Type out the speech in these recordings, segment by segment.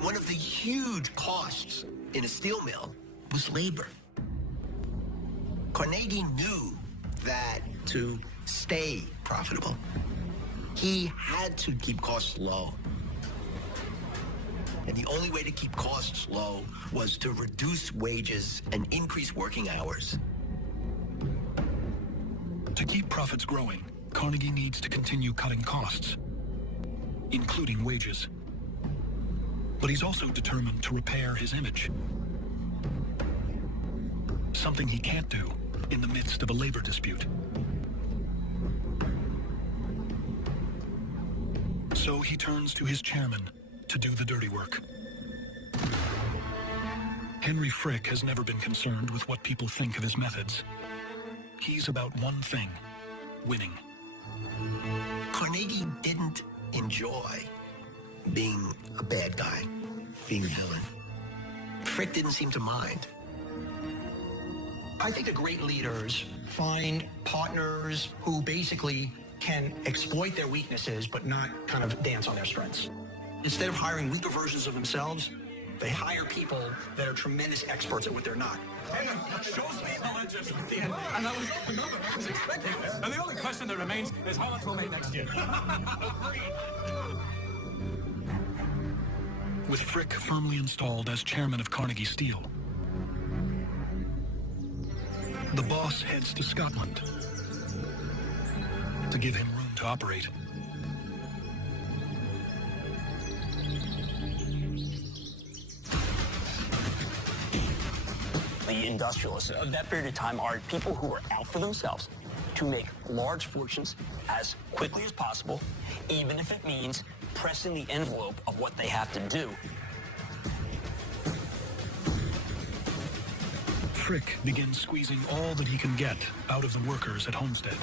One of the huge costs in a steel mill was labor. Carnegie knew that to stay profitable, he had to keep costs low. And the only way to keep costs low was to reduce wages and increase working hours. To keep profits growing, Carnegie needs to continue cutting costs, including wages. But he's also determined to repair his image. Something he can't do in the midst of a labor dispute. So he turns to his chairman to do the dirty work. Henry Frick has never been concerned with what people think of his methods. He's about one thing: winning. Carnegie didn't enjoy being a bad guy, being a villain. Frick didn't seem to mind. I think the great leaders find partners who basically can exploit their weaknesses, but not kind of dance on their strengths. Instead of hiring weaker versions of themselves, they hire people that are tremendous experts at what they're not. Shows me the legend. And that was another I was expecting. And the only question that remains is how much we'll make next year. With Frick firmly installed as chairman of Carnegie Steel, the boss heads to Scotland to give him room to operate. The industrialists of that period of time are people who are out for themselves to make large fortunes as quickly as possible, even if it means pressing the envelope of what they have to do. Frick begins squeezing all that he can get out of the workers at Homestead.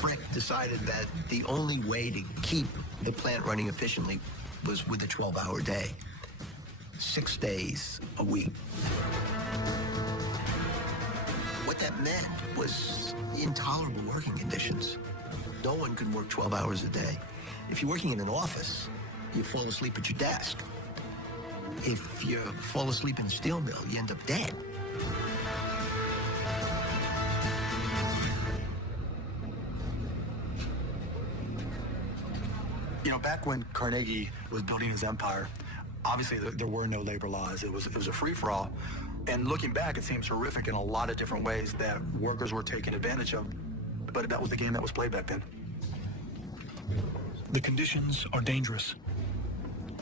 Frick decided that the only way to keep the plant running efficiently was with a 12-hour day, 6 days a week. What that meant was intolerable working conditions. No one could work 12 hours a day. If you're working in an office, you fall asleep at your desk. If you fall asleep in a steel mill, you end up dead. You know, back when Carnegie was building his empire, obviously there were no labor laws. It was a free-for-all. And looking back, it seems horrific in a lot of different ways that workers were taken advantage of. But that was the game that was played back then. The conditions are dangerous.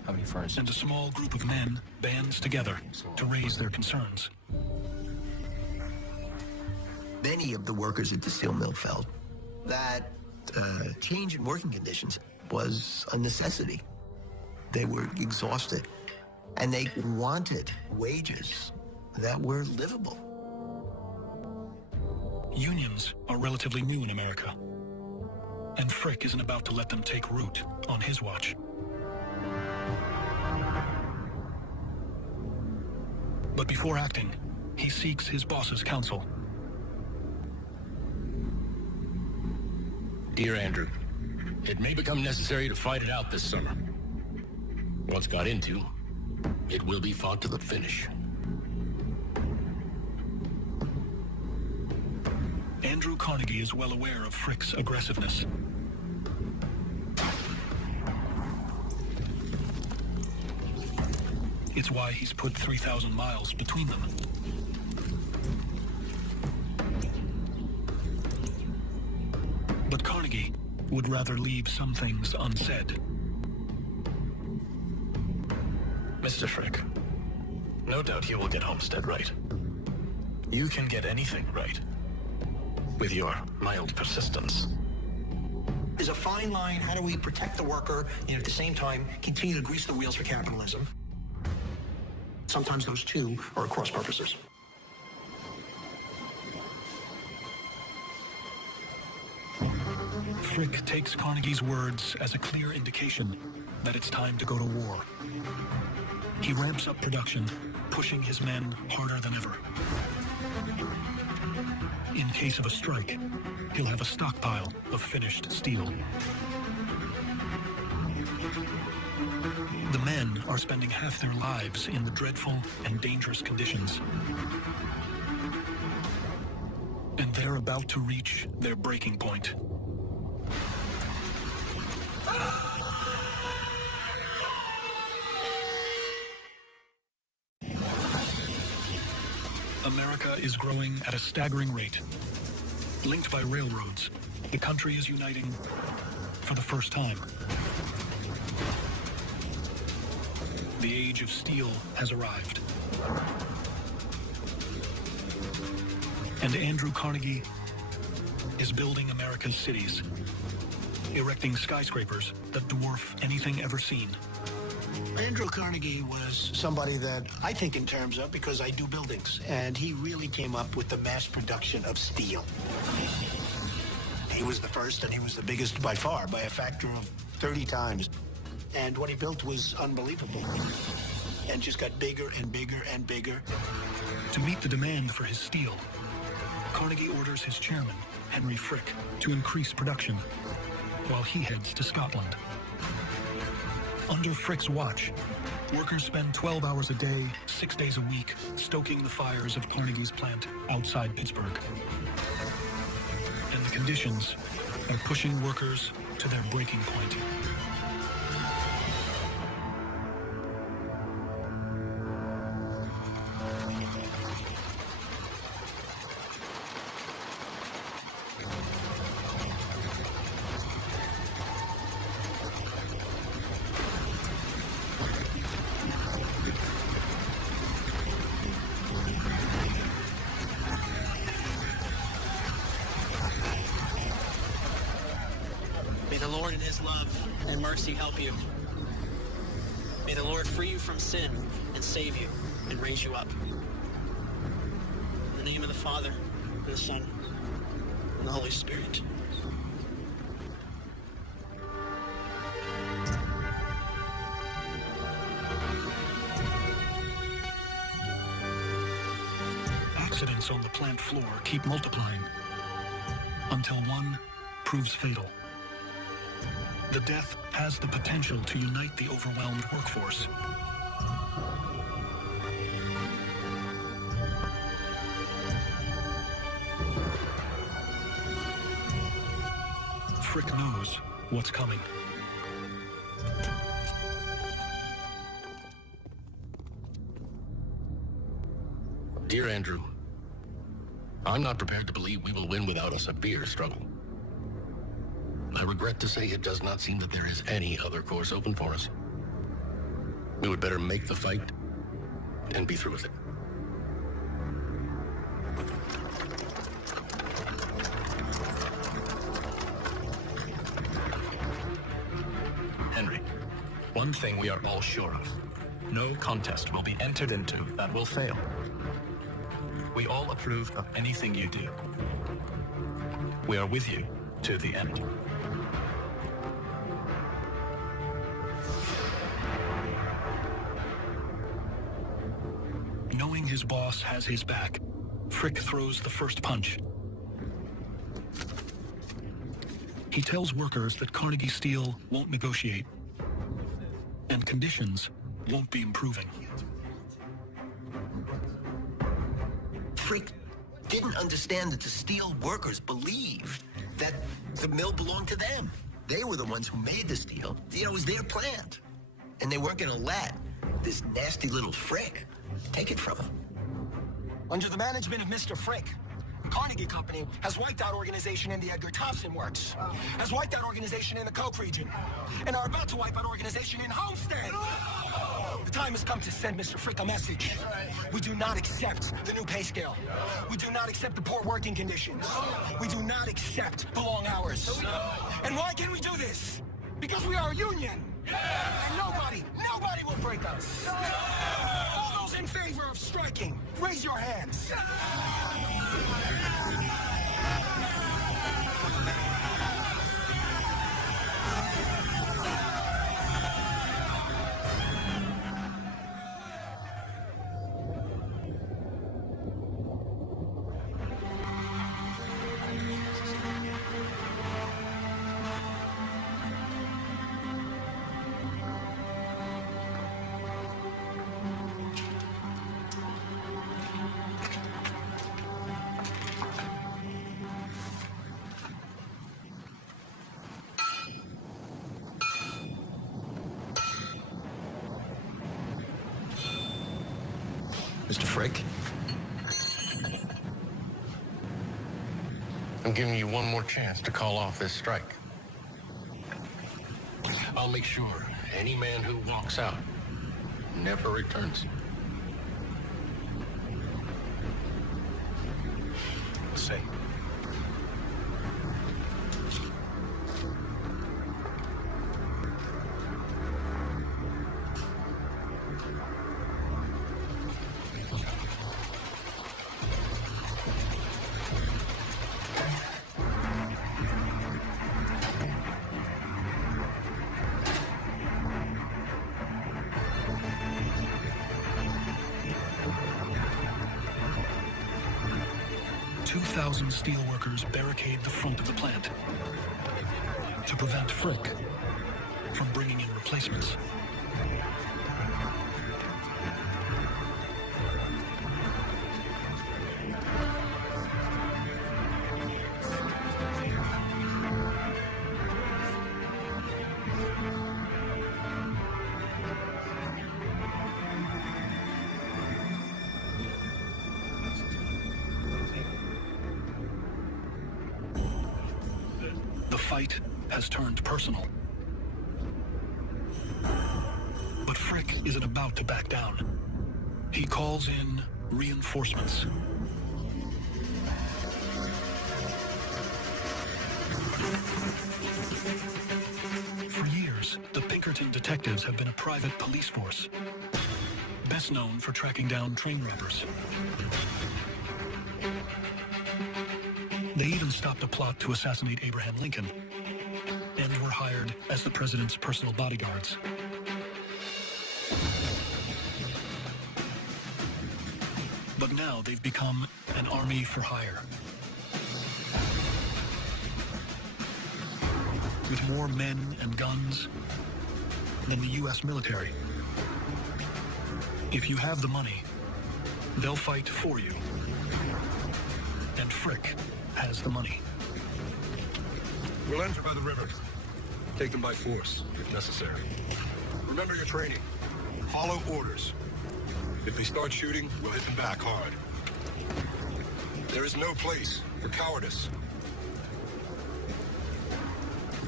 How many furnaces? And a small group of men bands together to raise their concerns. Many of the workers at the steel mill felt that change in working conditions was a necessity. They were exhausted, and they wanted wages that were livable. Unions are relatively new in America, and Frick isn't about to let them take root on his watch. But before acting, he seeks his boss's counsel. Dear Andrew, it may become necessary to fight it out this summer. Once got into, it will be fought to the finish. Andrew Carnegie is well aware of Frick's aggressiveness. It's why he's put 3,000 miles between them. But Carnegie would rather leave some things unsaid. Mr. Frick, no doubt you will get Homestead right. You can get anything right with your mild persistence. There's a fine line. How do we protect the worker and at the same time continue to grease the wheels for capitalism? Sometimes those two are at cross purposes. Frick takes Carnegie's words as a clear indication that it's time to go to war. He ramps up production, pushing his men harder than ever. In case of a strike, he'll have a stockpile of finished steel. The men are spending half their lives in the dreadful and dangerous conditions. And they're about to reach their breaking point. America is growing at a staggering rate. Linked by railroads, the country is uniting for the first time. The age of steel has arrived. And Andrew Carnegie is building America's cities, erecting skyscrapers that dwarf anything ever seen. Andrew Carnegie was somebody that I think in terms of, because I do buildings, and he really came up with the mass production of steel. He was the first, and he was the biggest by far, by a factor of 30 times. And what he built was unbelievable, and just got bigger and bigger and bigger. To meet the demand for his steel, Carnegie orders his chairman, Henry Frick, to increase production, while he heads to Scotland. Under Frick's watch, workers spend 12 hours a day, 6 days a week, stoking the fires of Carnegie's plant outside Pittsburgh. And the conditions are pushing workers to their breaking point. May the Lord in his love and mercy help you. May the Lord free you from sin and save you and raise you up. In the name of the Father, and the Son, and the Holy Spirit. Accidents on the plant floor keep multiplying until one proves fatal. The death has the potential to unite the overwhelmed workforce. Frick knows what's coming. Dear Andrew, I'm not prepared to believe we will win without a severe struggle. I regret to say it does not seem that there is any other course open for us. We would better make the fight and be through with it. Henry, one thing we are all sure of. No contest will be entered into that will fail. We all approve of anything you do. We are with you to the end. Knowing his boss has his back, Frick throws the first punch. He tells workers that Carnegie Steel won't negotiate, and conditions won't be improving. Frick didn't understand that the steel workers believed that the mill belonged to them. They were the ones who made the steel. You know, it was their plant. And they weren't going to let this nasty little Frick take it from him. Under the management of Mr. Frick, Carnegie Company has wiped out organization in the Edgar Thomson Works, has wiped out organization in the Coke region, and are about to wipe out organization in Homestead. The time has come to send Mr. Frick a message. We do not accept the new pay scale. We do not accept the poor working conditions. We do not accept the long hours. And why can we do this? Because we are a union. And nobody will break us. All those in favor of striking, raise your hands. Mr. Frick? I'm giving you one more chance to call off this strike. I'll make sure any man who walks out never returns. Say. 2,000 steelworkers barricade the front of the plant to prevent Frick from bringing in replacements. The fight has turned personal. But Frick isn't about to back down. He calls in reinforcements. For years, the Pinkerton detectives have been a private police force, best known for tracking down train robbers. They even stopped a plot to assassinate Abraham Lincoln and were hired as the president's personal bodyguards. But now they've become an army for hire. With more men and guns than the U.S. military. If you have the money, they'll fight for you. And Frick has the money. We'll enter by the river. Take them by force, if necessary. Remember your training. Follow orders. If they start shooting, we'll hit them back hard. There is no place for cowardice.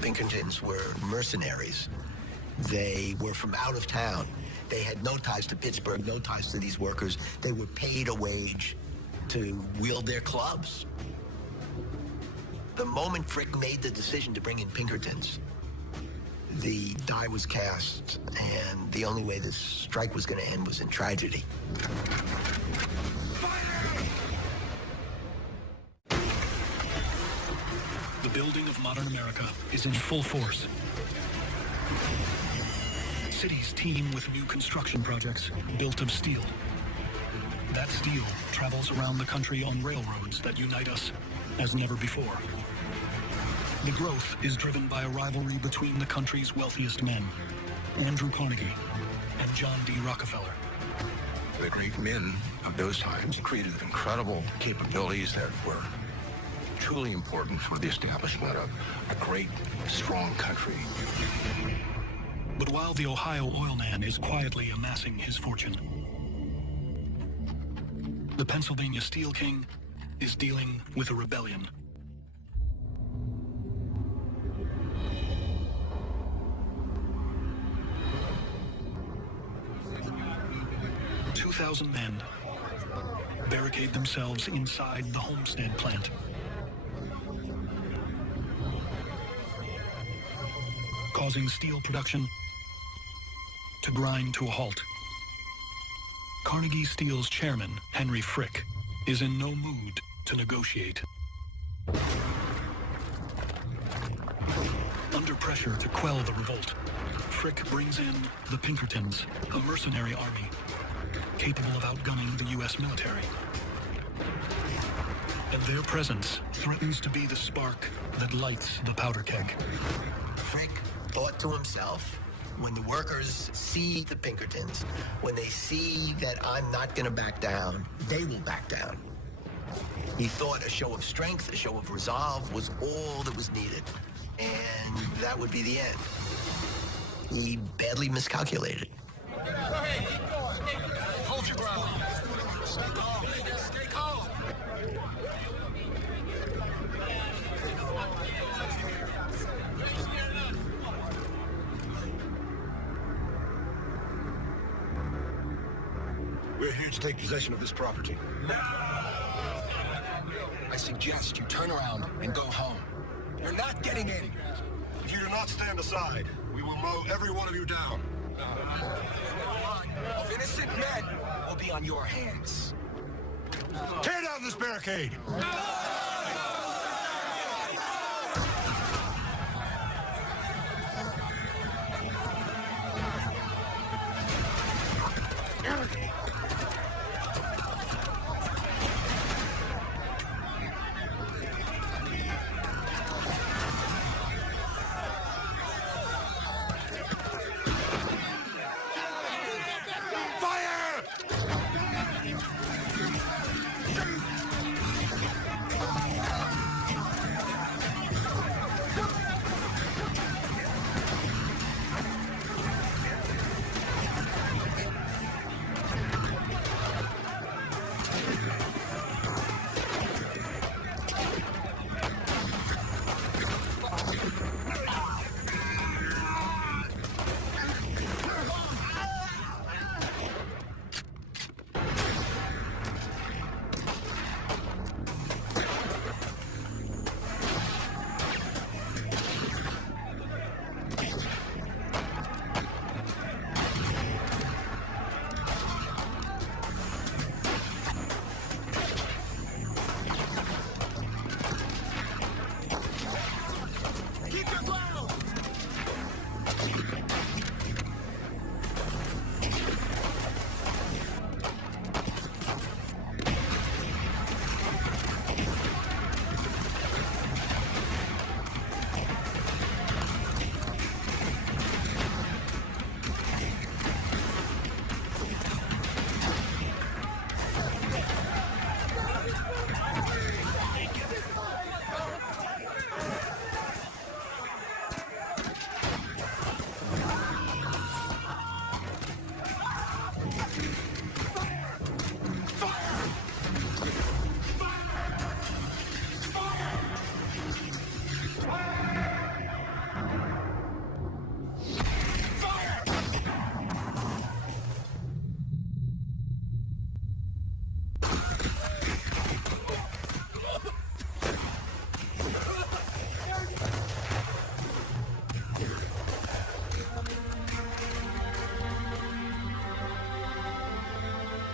Pinkertons were mercenaries. They were from out of town. They had no ties to Pittsburgh, no ties to these workers. They were paid a wage to wield their clubs. The moment Frick made the decision to bring in Pinkertons, the die was cast, and the only way this strike was going to end was in tragedy. The building of modern America is in full force. Cities teem with new construction projects built of steel. That steel travels around the country on railroads that unite us as never before. The growth is driven by a rivalry between the country's wealthiest men, Andrew Carnegie and John D. Rockefeller. The great men of those times created incredible capabilities that were truly important for the establishment of a great, strong country. But while the Ohio oil man is quietly amassing his fortune, the Pennsylvania Steel King is dealing with a rebellion. 2,000 men barricade themselves inside the Homestead plant. Causing steel production to grind to a halt. Carnegie Steel's chairman, Henry Frick, is in no mood to negotiate. Under pressure to quell the revolt, Frick brings in the Pinkertons, a mercenary army capable of outgunning the U.S. military. And their presence threatens to be the spark that lights the powder keg. Frick thought to himself, when the workers see the Pinkertons, when they see that I'm not going to back down, they will back down. He thought a show of strength, a show of resolve was all that was needed. And that would be the end. He badly miscalculated. Hold your ground. We're here to take possession of this property. I suggest you turn around and go home. You're not getting in. If you do not stand aside, we will mow every one of you down. Of innocent men will be on your hands. Tear down this barricade!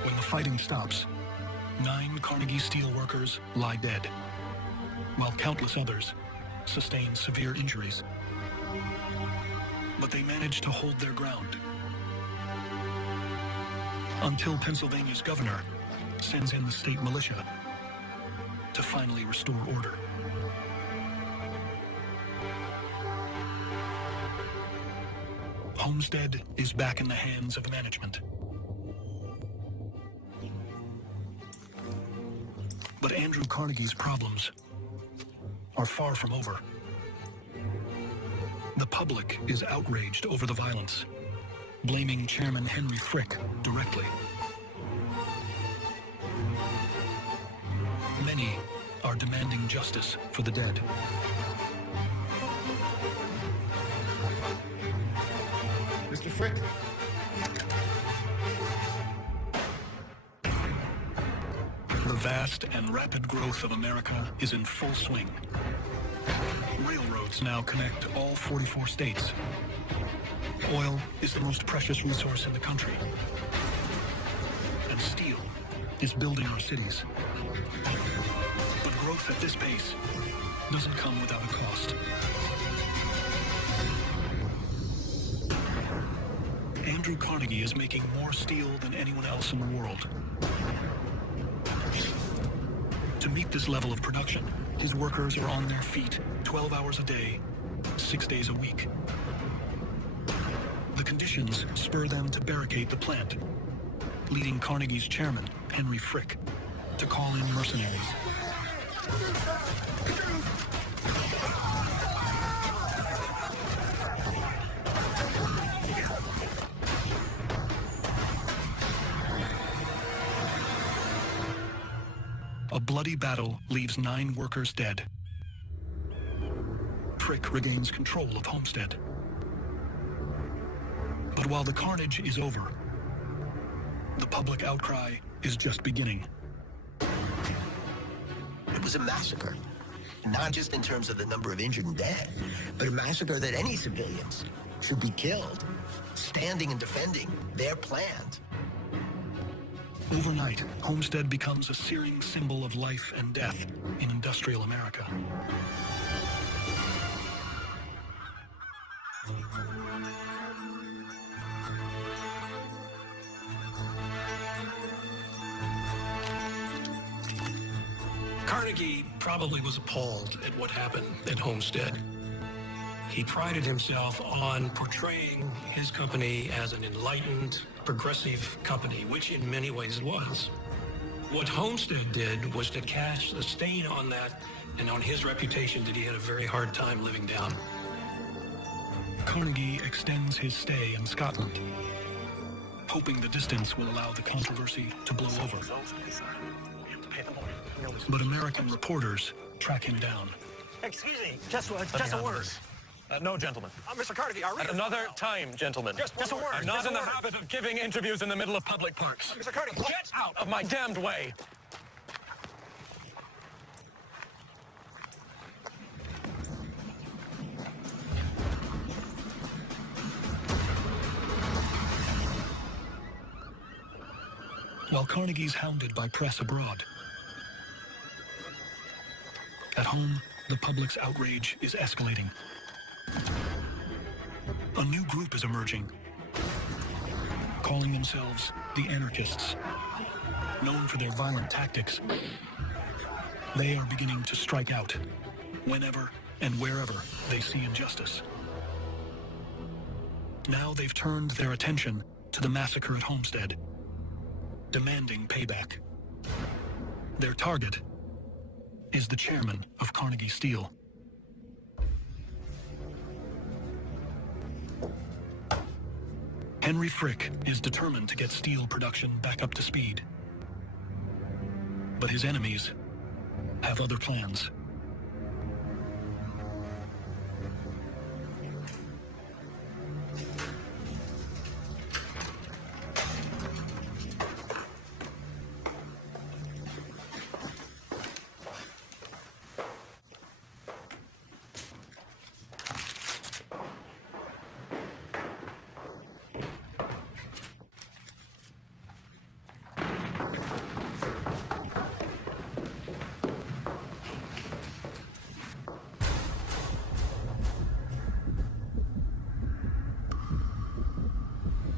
When the fighting stops, 9 Carnegie steel workers lie dead, while countless others sustain severe injuries. But they manage to hold their ground until Pennsylvania's governor sends in the state militia to finally restore order. Homestead is back in the hands of management. But Andrew Carnegie's problems are far from over. The public is outraged over the violence, blaming Chairman Henry Frick directly. Many are demanding justice for the dead. Mr. Frick. The vast and rapid growth of America is in full swing. Railroads now connect all 44 states. Oil is the most precious resource in the country. And steel is building our cities. But growth at this pace doesn't come without a cost. Andrew Carnegie is making more steel than anyone else in the world. To meet this level of production, his workers are on their feet 12 hours a day, 6 days a week. The conditions spur them to barricade the plant, leading Carnegie's chairman, Henry Frick, to call in mercenaries. A bloody battle leaves 9 workers dead. Frick regains control of Homestead. But while the carnage is over, the public outcry is just beginning. It was a massacre, not just in terms of the number of injured and dead, but a massacre that any civilians should be killed, standing and defending their plant. Overnight, Homestead becomes a searing symbol of life and death in industrial America. Carnegie probably was appalled at what happened at Homestead. He prided himself on portraying his company as an enlightened, progressive company, which in many ways it was. What Homestead did was to cast a stain on that and on his reputation that he had a very hard time living down. Carnegie extends his stay in Scotland, hoping the distance will allow the controversy to blow over. But American reporters track him down. Excuse me, just a word. No, gentlemen. Mr. Carnegie, are we... At another time, gentlemen. Just a word. I'm not in the habit of giving interviews in the middle of public parks. Mr. Carnegie, Get out of my damned way! While Carnegie's hounded by press abroad, at home, the public's outrage is escalating. A new group is emerging, calling themselves the anarchists. Known for their violent tactics, they are beginning to strike out whenever and wherever they see injustice. Now they've turned their attention to the massacre at Homestead, demanding payback. Their target is the chairman of Carnegie Steel. Henry Frick is determined to get steel production back up to speed. But his enemies have other plans.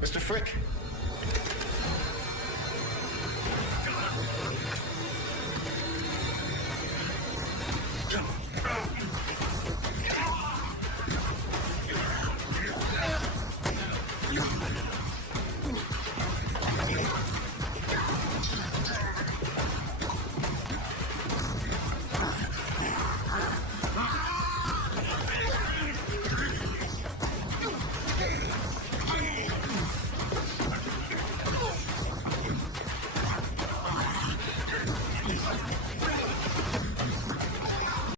Mr. Frick.